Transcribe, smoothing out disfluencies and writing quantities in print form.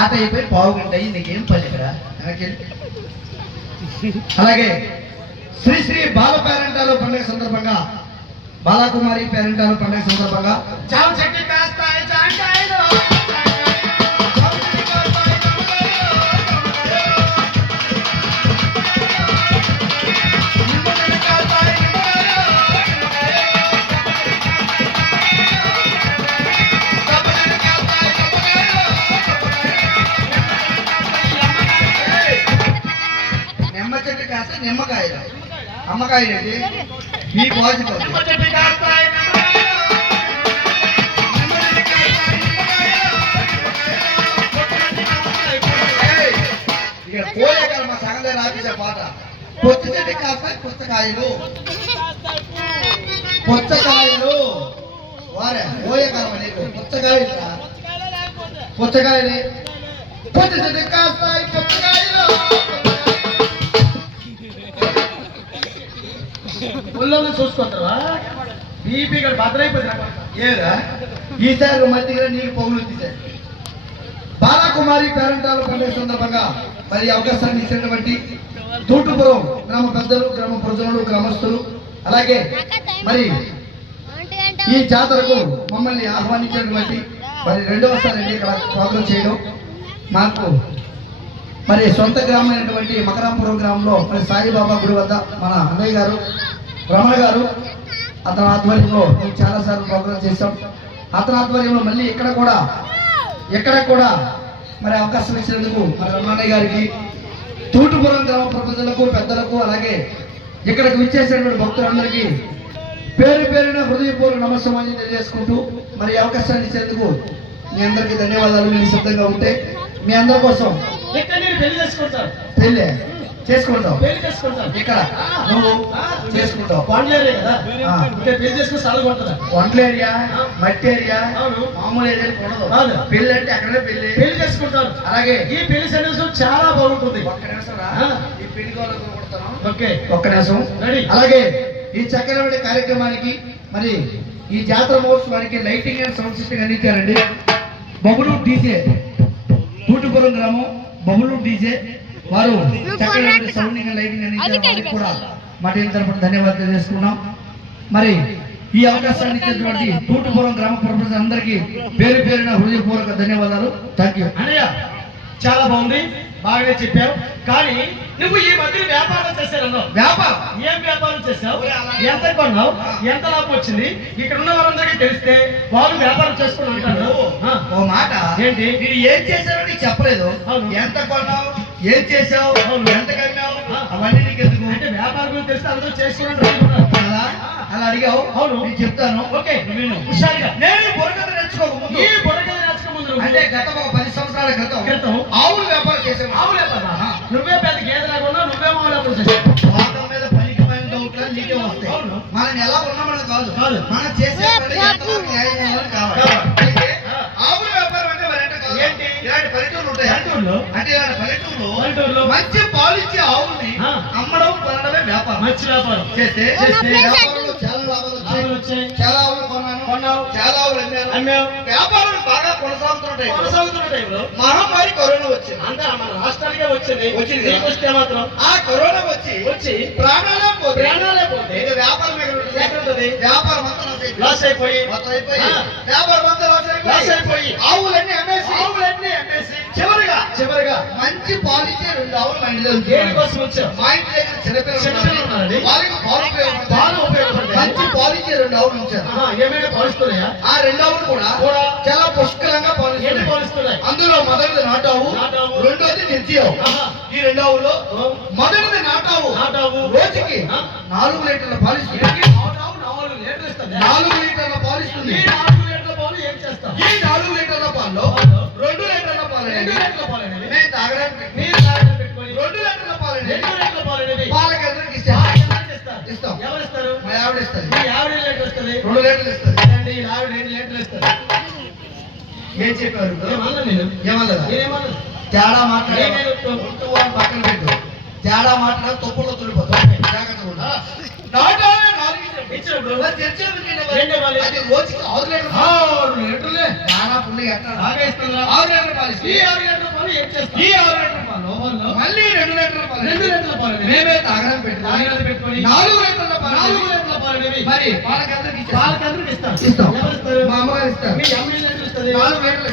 పాట అయిపోయి పావు గంట అయ్యి నీకేం పని ఇక్కడ అలాగే శ్రీ శ్రీ బాల పేరెంటాలు పండుగ సందర్భంగా బాలకుమారి పేరెంటాలు పండుగ సందర్భంగా నిమ్మకాయలు అమ్మకాయలు ఏంటి ఈ పాజిటివ్ ఇక పోయే కదా మా సగం ఆఫీసే పాట పొచ్చ చెట్టు కాస్తాయి పుచ్చకాయలు పుచ్చకాయలు వారే పోయే కాలం నీకు పుచ్చకాయలు పుచ్చకాయలే పొచ్చ చెట్టు కాస్తాయి పుచ్చకాయలు పుల్లలో చూసుకుంటారా బీపీ ఇక్కడ భద్రైపోయింది ఏరా ఈసారి మధ్యగా నీకు పొగులు తీశారు బాలకుమారి పేరెంటాలు పండుగ సందర్భంగా మరి అవకాశాన్ని ఇచ్చినటువంటి తూటుపురం గ్రామ పెద్దలు గ్రామ ప్రజలు గ్రామస్తులు అలాగే మరి ఈ జాతరకు మమ్మల్ని ఆహ్వానించినటువంటి మరి రెండవసారి ఇక్కడ ప్రోగ్రాం చేయడం మాకు మరి సొంత గ్రామైనటువంటి మకరాంపురం గ్రామంలో మరి సాయిబాబా గుడి వద్ద మన అన్నయ్య గారు రమణ గారు అతని ఆధ్వర్యంలో మేము చాలాసార్లు ప్రోగ్రాం చేశాం. అతని ఆధ్వర్యంలో మళ్ళీ ఇక్కడ కూడా మరి అవకాశం ఇచ్చినందుకు మరి రమణయ్య గారికి తూటుపురం గ్రామ ప్రజలకు పెద్దలకు అలాగే ఇక్కడికి విచ్చేసినటువంటి భక్తులందరికీ పేరు పేరున హృదయపూర్వక నమస్కారం తెలియజేసుకుంటూ మరి అవకాశాన్ని ఇచ్చేందుకు మీ అందరికీ ధన్యవాదాలు. మీరు సిద్ధంగా ఉంటే మీ అందరి కోసం పెళ్లి చేసుకుంటావు ఇక్కడ నువ్వు చేసుకుంటావు వంటల ఏరియా మట్టి ఏరియా మామూలు ఏరియా ఉండదు. పెళ్లి అంటే అక్కడే పెళ్లి చేసుకుంటారు. అలాగే ఈ పెళ్లి సన్నివేశం చాలా బాగుంటుంది. ఒక్క నిమిషం ఈ పెళ్లి ఒక్క నిమిషం అలాగే ఈ చక్కని కార్యక్రమానికి మరి ఈ జాతర మహోత్సవానికి లైటింగ్ అండ్ సౌండ్ సిస్టమ్ అందించారండి బొమ్మలు డీజే తూటుపురం గ్రామం బొమ్మలు డీజే వారు చక్కటి సౌండింగ్ లైటింగ్ అందించారు కూడా మా టీం తరపున ధన్యవాదాలు తెలియజేసుకున్నాం. మరి ఈ అవకాశాన్ని ఇచ్చినటువంటి తూటుపురం గ్రామ ప్రజలందరికీ పేరు పేరున హృదయపూర్వక ధన్యవాదాలు. థ్యాంక్ యూ అన్నయ్య. చాలా బాగుంది, బాగానే చెప్పావు. కానీ నువ్వు ఈ మధ్య వ్యాపారం చేశాను. వ్యాపారం ఏం వ్యాపారం చేసావు? ఎంత కొన్నావు? ఎంత లాభం వచ్చింది? ఇక్కడ ఉన్న వారందరికీ తెలిస్తే వాళ్ళు వ్యాపారం చేసుకుని ఉంటారు. ఓ మాట ఏంటి? నేను ఏం చేశానో నీకు చెప్పలేదు. ఎంత కొన్నావు, ఏం చేసావు, ఎంత కన్నావు, అవన్నీ నీకు ఎందుకు? అంటే వ్యాపారం గురించి తెలిస్తే అందరూ చేసుకున్నారు కదా. అలా అడిగావు. అవును, నీకు చెప్తాను. ఓకే, నేను హుషారుగా. నేను బుర్రకథ నేర్చుకోకముందు ఈ బుర్రకథ నేర్చుకోముందు అంటే గత 10 సంవత్సరాల క్రితం ఆవులు వ్యాపారం చేసాను. ఆవులు వ్యాపారం. నువ్వే పెద్ద గేదెలాగా ఉన్నావు, నువ్వే ఆవులు వ్యాపారం చేసావు. వాదం మీద పనికి పని డౌట్లు నీకే వస్తాయి. మనం ఎలా ఉన్నామని కాదు, మనం చేసే కావాలి. ఆవుల వ్యాపారం అంటే ఏంటి? ఇలాంటి పల్లెటూర్లు ఉంటాయి. అంటే ఇలాంటి పల్లెటూరులో మంచి పాలు ఇచ్చే ఆవుల్ని అమ్మడం కొనడమే వ్యాపారం. మంచి వ్యాపారం చేస్తే వ్యాపారంలో చాలా లాభాలు వచ్చాయి. చాలా ఆవులు కొన్నావు, చాలా ఆవులు అమ్మావు. వ్యాపారం బాగా కొనసాగుతున్న టైంలో మహమ్మారి కరోనా వచ్చింది. అంతా మన రాష్ట్రానికే వచ్చింది. వస్తే మాత్రం ఆ కరోనా వచ్చి ప్రాణాలే పోతే ఇక వ్యాపారం ఎక్కడుంటది? వ్యాపారం అంతా లాస్ అయిపోయి వ్యాపారం అంతా లాస్ అయిపోయి ఆవులన్నీ అమ్మేసి చివరిగా మంచి పాలిచ్చే 2 ఆవులు మా ఇంటి దగ్గర వచ్చావు. మా ఇంటి దగ్గర చిన్నపిల్లలు వాళ్ళకి పాలు ఉపయోగపడతాయి. మంచి పాలిచ్చే 2 ఆవులు ఉంచారు. ఏమైనా పాలిస్తున్నాయా? ఆ 2 ఆవులు కూడా చాలా పుష్కలంగా పాలిస్తున్నాయి. అందులో మొదటిది నాటావు, రెండోది నిర్జీవం. ఈ 2 ఆవులు మొదటిది నాటావు రోజుకి 4 లీటర్ల పాలిస్తుంది. 4 లీటర్ల పాలిస్తుంది. ఈ 4 లీటర్ల పాలు ఏం చేస్తావు? ఈ 4 లీటర్ల పాలు 2 లీటర్ల పాలు నేను తాగడానికి పెట్టుకొని 2 లీటర్ల పాలు పాల కేంద్రానికి ఇస్తాం. ఎవరు ఇస్తారు? మా ఆవిడ ఇస్తుంది. మీ ఆవిడ 2 లీటర్లు ఇస్తుంది. 2 లీటర్లు ఇస్తుంది. ఈ ఆవిడ 2 లీటర్లు ఇస్తుంది. ఏం చెప్పారు? ఏమన్నా తేడా మాట్లాడే పక్కన పెట్టు. తేడా మాట్లాడే తప్పుల్లో తుడిపోతాం. జాగ్రత్తగా రోజుకి 6 లీటర్లే నానా పుల్లి 6 లీటర్ల పాలిస్తుంది. ఏం చేస్తాం? ఈ 6 లీటర్ల పాలు మళ్ళీ 2 లీటర్ల పాలు 2 లీటర్ల పాలు మేమే తాగడానికి పెట్టుకొని 4 లీటర్ల పాలు 4 లీటర్ల పాలు అనేవి మరి వాళ్ళకందరికి వాళ్ళకందరికి ఇస్తాం. ఇస్తాం. ఎవరు ఇస్తారు? మా అమ్మగారు ఇస్తారు. మీ అమ్మ ఎన్ని లీటర్లు ఇస్తుంది? 4 లీటర్లు